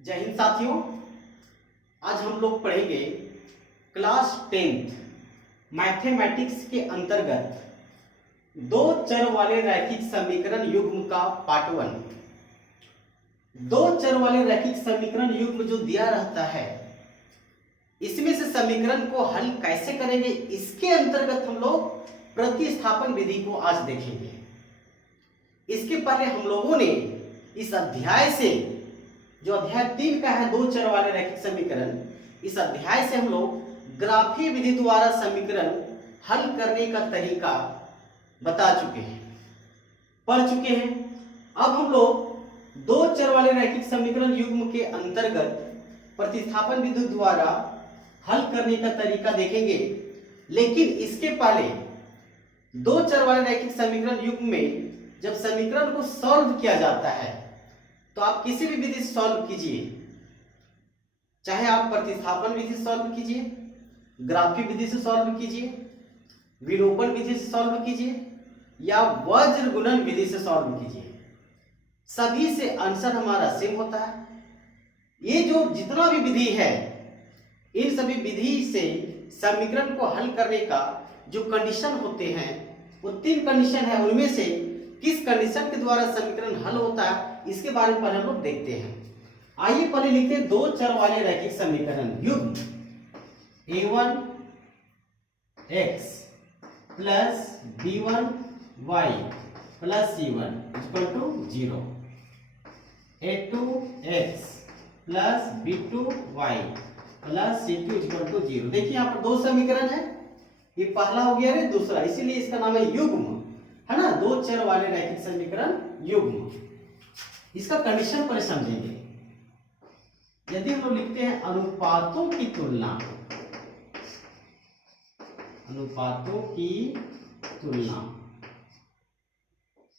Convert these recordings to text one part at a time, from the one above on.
जय हिंद साथियों। आज हम लोग पढ़ेंगे क्लास 10th मैथमेटिक्स के अंतर्गत दो चर वाले रैखिक समीकरण युग्म का पार्ट 1। दो चर वाले रैखिक समीकरण युग्म जो दिया रहता है, इसमें से समीकरण को हल कैसे करेंगे, इसके अंतर्गत हम लोग प्रतिस्थापन विधि को आज देखेंगे। इसके पहले हम लोगों ने इस अध्याय से, जो अध्याय 3 का है, दो चर वाले रैखिक समीकरण, इस अध्याय से हम लोग ग्राफीय विधि द्वारा समीकरण हल करने का तरीका बता चुके हैं, पढ़ चुके हैं। अब हम लोग दो चर वाले रैखिक समीकरण युग्म के अंतर्गत प्रतिस्थापन विधि द्वारा हल करने का तरीका देखेंगे। लेकिन इसके पहले दो चर वाले रैखिक समीकरण युग्म में जब समीकरण को सॉल्व किया जाता है तो आप किसी भी विधि से सॉल्व कीजिए, चाहे आप प्रतिस्थापन विधि से सॉल्व कीजिए, ग्राफीय विधि से सॉल्व कीजिए, विलोपन विधि से सॉल्व कीजिए या वज्र गुणन विधि से सॉल्व कीजिए, सभी से आंसर हमारा सेम होता है। ये जो जितना भी विधि है, इन सभी विधि से समीकरण को हल करने का जो कंडीशन होते हैं, वो 3 कंडीशन है। उनमें से किस कंडीशन के द्वारा समीकरण हल होता है, इसके बारे में पहले हम लोग देखते हैं। आइए पहले लिखते हैं दो चर वाले रैखिक समीकरण युग्म a1 x plus b1 y plus c1 equal to 0, a2 x plus b2 y plus c2 equal to 0। देखिए यहाँ पर दो समीकरण है, ये पहला हो गया रे दूसरा, इसीलिए इसका नाम है युग्म, है ना। दो चर वाले रैखिक समीकरण युग्म। इसका कंडीशन पर समझेंगे। यदि हम लोग लिखते हैं अनुपातों की तुलना, अनुपातों की तुलना,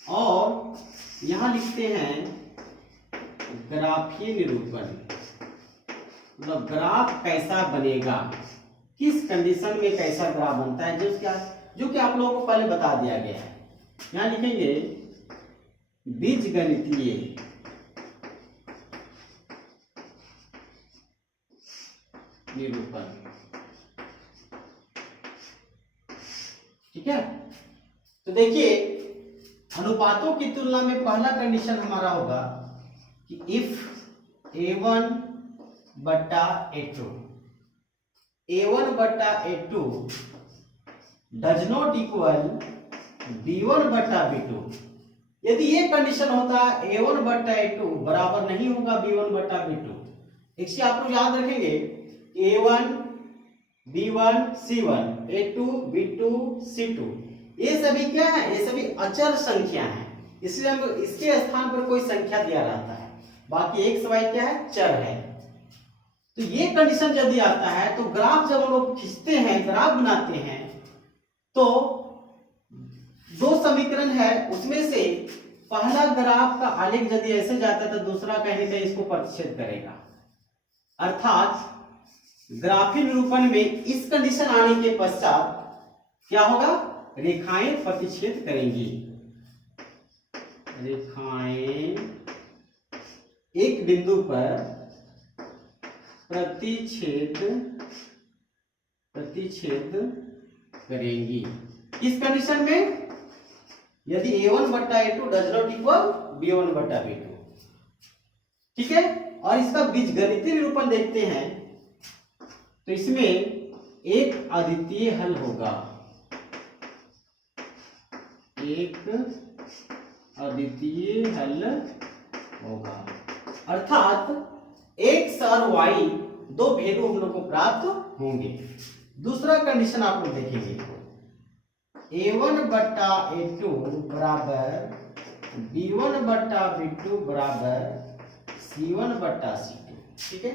और यहां लिखते हैं ग्राफीय निरूपण, मतलब ग्राफ कैसा बनेगा, किस कंडीशन में कैसा ग्राफ बनता है, जो कि आप लोगों को पहले बता दिया गया है। यहां लिखेंगे बीजगणितीय निरूपण, ठीक है। तो देखिए अनुपातों की तुलना में पहला कंडीशन हमारा होगा कि इफ a1 बट्टा a2, a1 बट्टा a2 does not equal b1 बट्टा b2। यदि ये कंडीशन होता है a1 बट्टा a2 बराबर नहीं होगा b1 बट्टा b2, इससे आप लोग याद रखेंगे a1 b1 c1 a2 b2 c2, ये सभी क्या है, ये सभी अचर संख्या हैं, इसलिए हम इसके स्थान पर कोई संख्या दिया रहता है, बाकी x y क्या है, चर है। तो ये कंडीशन यदि आता है तो ग्राफ जब हम लोग खींचते हैं, ग्राफ बनाते हैं, तो दो समीकरण है, उसमें से पहला ग्राफ का आलेख यदि ऐसे जाता है तो दूसरा कहीं ना कहीं इसको प्रतिच्छेद करेगा। अर्थात ग्राफीय निरूपण में इस कंडीशन आने के पश्चात क्या होगा, रेखाएं प्रतिच्छेद करेंगी, रेखाएं एक बिंदु पर प्रतिच्छेद करेंगी। इस कंडीशन में यदि a1 बट्टा a2 does not equal b1 बट्टा b2, ठीक है। और इसका बीजगणितीय निरूपण देखते हैं तो इसमें एक अद्वितीय हल होगा, एक अद्वितीय हल होगा, अर्थात x और y दो वैल्यू हम लोग को प्राप्त होंगे। दूसरा कंडीशन आप लोग देखेंगे a1 बट्टा a2 बराबर b1 बट्टा b2 बराबर c1 बट्टा c2, ठीक है।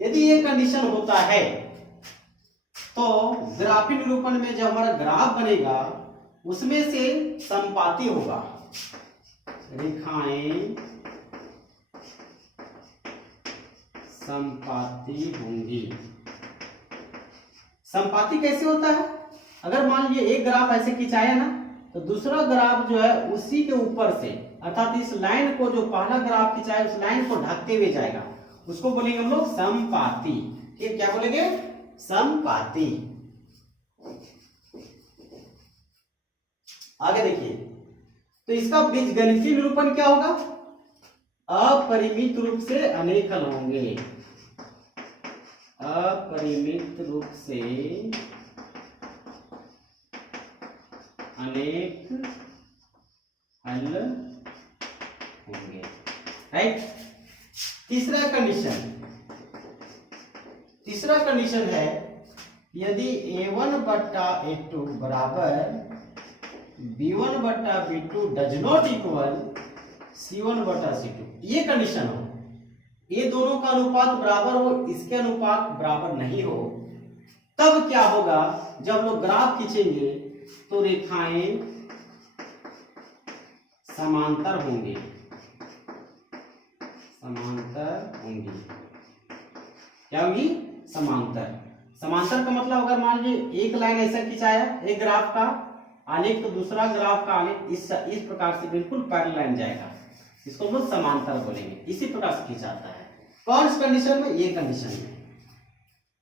यदि ये कंडीशन होता है तो ग्राफीय निरूपण में जब हमारा ग्राफ बनेगा उसमें से संपाती होगा, रेखाएं संपाती होंगी। संपाती कैसे होता है, अगर मान लीजिए एक ग्राफ ऐसे खिंचाया ना, तो दूसरा ग्राफ जो है उसी के ऊपर से, अर्थात इस लाइन को, जो पहला ग्राफ खिंचाया उस लाइन को ढकते हुए जाएगा, उसको बोलेंगे हम लोग समपाती। ठीक, क्या बोलेंगे? समपाती। आगे देखिए, तो इसका बीजगणितीय निरूपण क्या होगा? अपरिमित रूप से अनेक हल होंगे। अपरिमित रूप से अनेक हल होंगे। राइट। तीसरा कंडीशन है यदि a1 बट्टा a2 बराबर b1 बट्टा b2 does not equal c1 बट्टा c2, ये कंडीशन हो, ये दोनों का अनुपात बराबर हो, इसके अनुपात बराबर नहीं हो, तब क्या होगा? जब लोग ग्राफ खींचेंगे तो रेखाएं समांतर होंगी। क्या होगी? समांतर का मतलब अगर मान लीजिए एक लाइन ऐसा खिंचाया एक ग्राफ का आलेख, तो दूसरा ग्राफ का आलेख इस प्रकार से बिल्कुल पैरेलल लाइन जाएगा, इसको हम लोग समांतर बोलेंगे। इसी प्रकार से खिंचाता है। कौन सी कंडीशन में? ये कंडीशन में।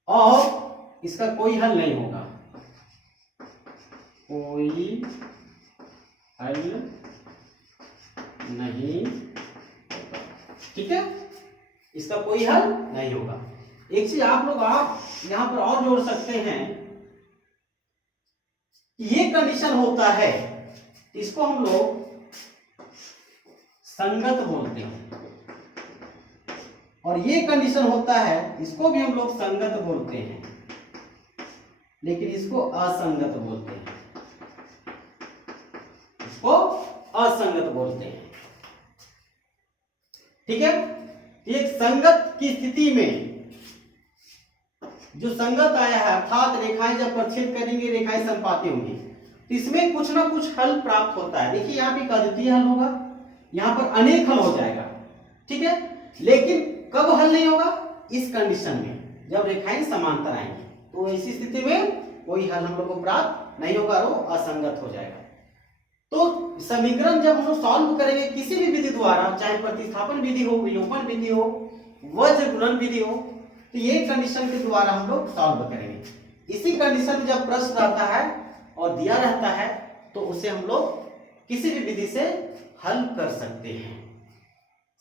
और इसका कोई हल नहीं होगा, कोई हल नहीं होगा। ठीक है, इसका कोई हल नहीं होगा। एक चीज आप यहां पर और जोड़ सकते हैं, ये कंडीशन होता है, इसको हम लोग संगत बोलते हैं, और ये कंडीशन होता है, इसको भी हम लोग संगत बोलते हैं, लेकिन इसको असंगत बोलते हैं। इसको असंगत बोलते हैं। ठीक है, एक संगत की स्थिति में जो संगत आया है, अर्थात रेखाएं जब प्रक्षेप करेंगे रेखाएं समपाती होंगी, इसमें कुछ ना कुछ हल प्राप्त होता है। देखिए यहाँ पे एक अद्वितीय हल होगा, यहाँ पर अनेक हल हो जाएगा। ठीक है, लेकिन कब हल नहीं होगा? इस कंडीशन में, जब रेखाएं समांतर आएंगी, तो ऐसी स्थिति में कोई हल हम लोग को प्राप्त नहीं होगा, वो असंगत हो जाएगा। तो समीकरण जब हम लोग सॉल्व करेंगे किसी भी विधि द्वारा, चाहे प्रतिस्थापन विधि हो, विलोपन विधि हो, वज्र गुणन विधि हो, तो ये कंडीशन के द्वारा हम लोग सॉल्व करेंगे। इसी कंडीशन में जब प्रश्न रहता है और दिया रहता है, तो उसे हम लोग किसी भी विधि से हल कर सकते हैं।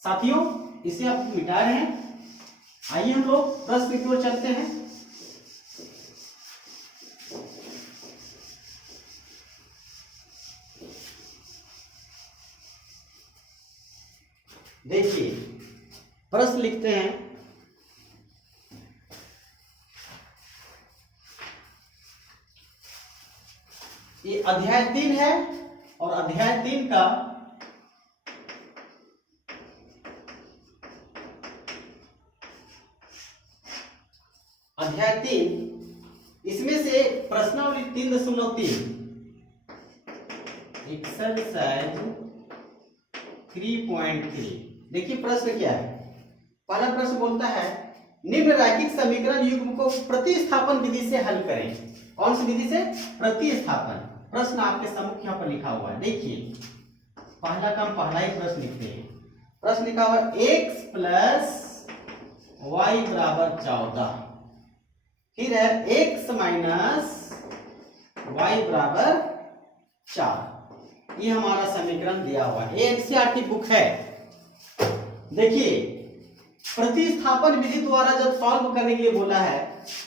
साथियों, इसे आप मिटा रहे हैं। आइए हम लोग प्रश्न की ओर चलते हैं। देखिए प्रश्न लिखते हैं, ये अध्याय 3 है, और अध्याय 3 का अध्याय 3, इसमें से प्रश्नावली 3.3 एक्सरसाइज 3.3। देखिए प्रश्न क्या है। पहला प्रश्न बोलता है निम्न रैखिक समीकरण युग्म को प्रतिस्थापन विधि से हल करें। कौन सी विधि से? प्रतिस्थापन। प्रश्न आपके सम्मुख यहाँ पर लिखा हुआ है। देखिए पहला काम पहला ही प्रश्न लिखते हैं। प्रश्न लिखा हुआ है x प्लस वाई बराबर 14, फिर है x माइनस वाई बराबर 4। ये हमारा समीकरण दिया हुआ है, एनसीईआरटी बुक है। देखिए प्रतिस्थापन विधि द्वारा जब सॉल्व करने के लिए बोला है,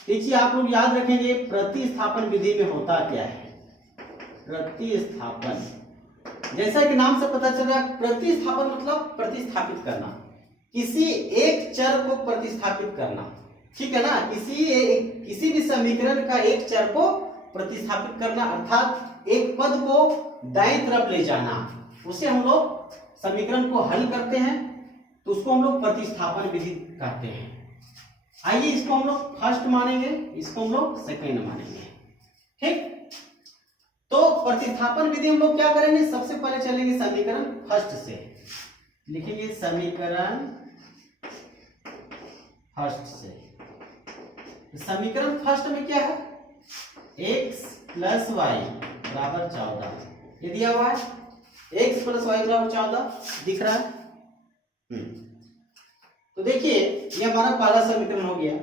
देखिए आप लोग याद रखेंगे प्रतिस्थापन विधि में होता क्या है। प्रतिस्थापन, जैसा कि नाम से पता चल रहा है, प्रतिस्थापन मतलब प्रतिस्थापित करना, किसी एक चर को प्रतिस्थापित करना। ठीक है ना, किसी भी समीकरण का एक चर को प्रतिस्थापित करना, अर्थात एक पद को दाईं तरफ ले जाना, उसे हम लोग समीकरण को हल करते हैं, तो उसको हम लोग प्रतिस्थापन विधि कहते हैं। आइए इसको हम लोग फर्स्ट मानेंगे, इसको हम लोग सेकेंड मानेंगे। ठीक, तो प्रतिस्थापन विधि हम लोग क्या करेंगे, सबसे पहले चलेंगे समीकरण फर्स्ट से, लिखेंगे समीकरण फर्स्ट से। समीकरण फर्स्ट में क्या है, x प्लस वाई बराबर 14, ये दिया हुआ है। x प्लस वाई बराबर 14 दिख रहा है। तो देखिए ये हमारा पहला समीकरण हो गया।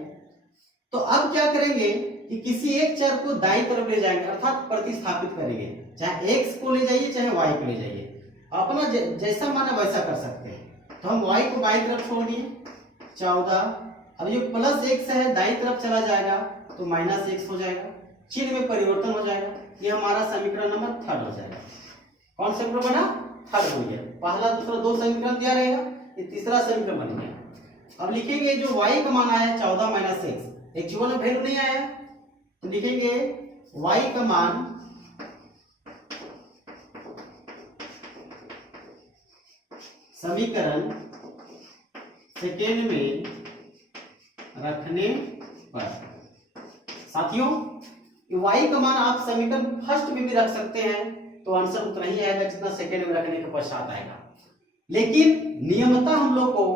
तो अब क्या करेंगे कि किसी एक चर को दाईं तरफ ले जाएंगे अर्थात प्रतिस्थापित करेंगे, चाहे x को ले जाइए चाहे y को ले जाइए, अपना जैसा माना वैसा कर सकते हैं। तो हम y को बाईं तरफ छोड़ दिए 14, अब ये प्लस x है दाईं तरफ चला जाएगा तो माइनस x हो जाएगा, चिन्ह में परिवर्तन हो जाएगा। ये हमारा समीकरण नंबर 3 हो जाएगा। कौन सा समीकरण बना? 3 हो गया। पहला दूसरा 2 समीकरण दिया रहेगा, ये तीसरा समीकरण बन गया। अब लिखेंगे जो y का मान आया 14 माइनस x, एक्चुअल में वैल्यू नहीं आया तो लिखेंगे y का मान समीकरण सेकेंड में रखने पर। साथियों y का मान आप समीकरण फर्स्ट में भी रख सकते हैं तो आंसर उतना ही आएगा जितना सेकेंड में रखने के पश्चात आएगा, लेकिन नियमतः हम लोग को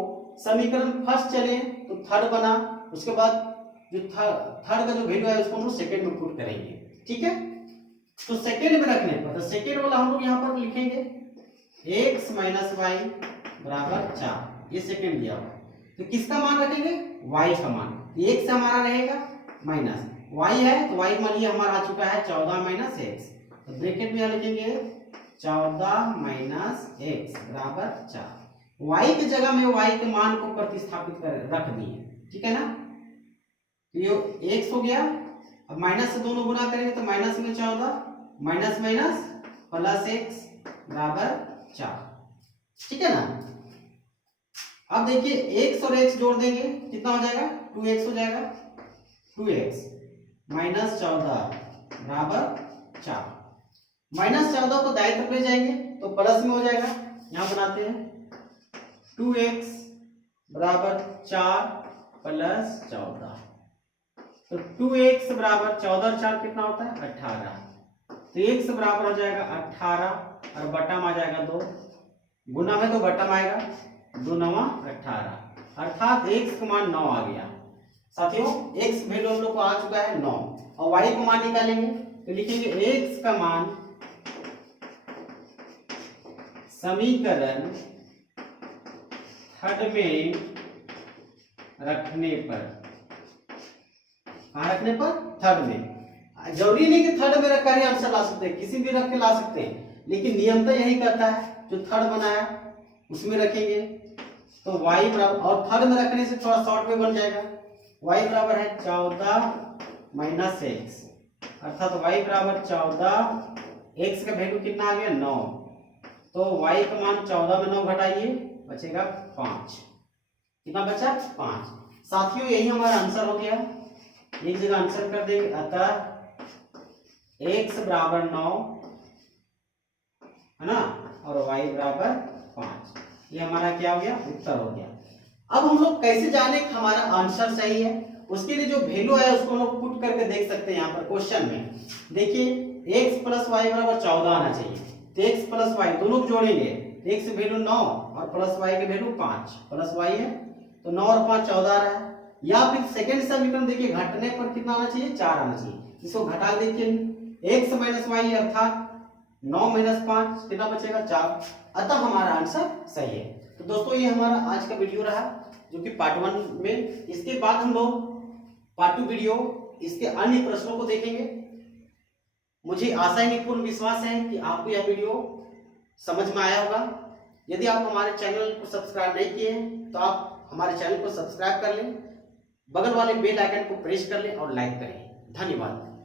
समीकरण फर्स्ट चले तो थर्ड बना, उसके बाद जो थर्ड का जो वैल्यू है उसको हम लोग सेकेंड में पुट करेंगे। ठीक है, तो सेकेंड में रखने पर तो सेकेंड वाला हम लोग यहाँ पर लिखेंगे x माइनस वाई बराबर 4, ये सेकेंड दिया हुआ। तो किसका मान रखेंगे? y का मान। x हमारा रहेगा माइनस y है तो y मान लिया हमारा आ चुका है 14 माइनस x, तो ब्रैकेट में लिखेंगे 14 माइनस x बराबर 4। y की जगह में y के मान को प्रतिस्थापित कर रख दिए। ठीक है ना, ये x हो गया। अब माइनस से दोनों गुना करेंगे तो माइनस में 14 माइनस माइनस प्लस x बराबर 4। ठीक है ना, अब देखिए x और x जोड़ देंगे कितना हो जाएगा? 2x हो जाएगा। 2x माइनस 14 बराबर 4। माइनस 14 को दाईं तरफ ले जाएंगे तो प्लस में हो जाएगा, यहां बनाते हैं 2x बराबर 4 प्लस 14, तो 2x बराबर 14 और 4 कितना होता है? 18। तो x बराबर हो जाएगा 18 और बटा में आ जाएगा 2, गुना में तो बटा में आएगा 2 9 18, अर्थात x का मान 9 आ गया। साथियों x वैल्यू हम लोग को आ चुका है 9 और y का मान निकालेंगे तो लिखेंगे x का मान समीकरण थर्ड में रखने पर। कहाँ रखने पर? थर्ड में। जरूरी नहीं कि थर्ड में रख कर ही आंसर ला सकते हैं, किसी भी रख के ला सकते हैं, लेकिन नियम तो यही कहता है जो थर्ड बनाया उसमें रखेंगे तो y बराबर, और थर्ड में रखने से थोड़ा शॉर्ट में बन जाएगा, y बराबर है 14 माइनस x, अर्थात y बराबर 14, x का वैल्यू कितना आ गया? 9, तो y का मान 14 में 9 घटाइए बचेगा 5। कितना बचा? 5। साथियों यही हमारा आंसर हो गया, एक जगह आंसर कर देंगे। अतः x बराबर 9 है ना और y बराबर 5, ये हमारा क्या हो गया? उत्तर हो गया। अब हम लोग कैसे जाने कि हमारा आंसर सही है? उसके लिए जो वैल्यू है उसको हम लोग पुट करके देख सकते हैं। यहाँ पर क्वेश्चन में देखिए x प्लस वाई बराबर 14 आना चाहिए, तो x प्लस वाई दोनों को जोड़ेंगे, x वैल्यू 9 और प्लस वाई की वैल्यू 5, प्लस वाई है तो 9 और 5 14 आ रहा है। या फिर सेकंड समीकरण देखिए घटने पर कितना आना चाहिए? 4 आना चाहिए, इसको घटा देखिए x माइनस वाई अर्थात 9 माइनस 5 कितना बचेगा? 4, अतः हमारा आंसर सही है। तो दोस्तों ये हमारा आज का वीडियो रहा जो कि पार्ट 1 में, इसके बाद हम लोग पार्ट 2 वीडियो इसके अन्य प्रश्नों को देखेंगे। मुझे आशा ही पूर्ण विश्वास है कि आपको यह वीडियो समझ में आया होगा। यदि आप हमारे चैनल को सब्सक्राइब नहीं किए हैं तो आप हमारे चैनल को सब्सक्राइब कर लें, बगल वाले बेल आइकन को प्रेस कर लें और लाइक करें। धन्यवाद।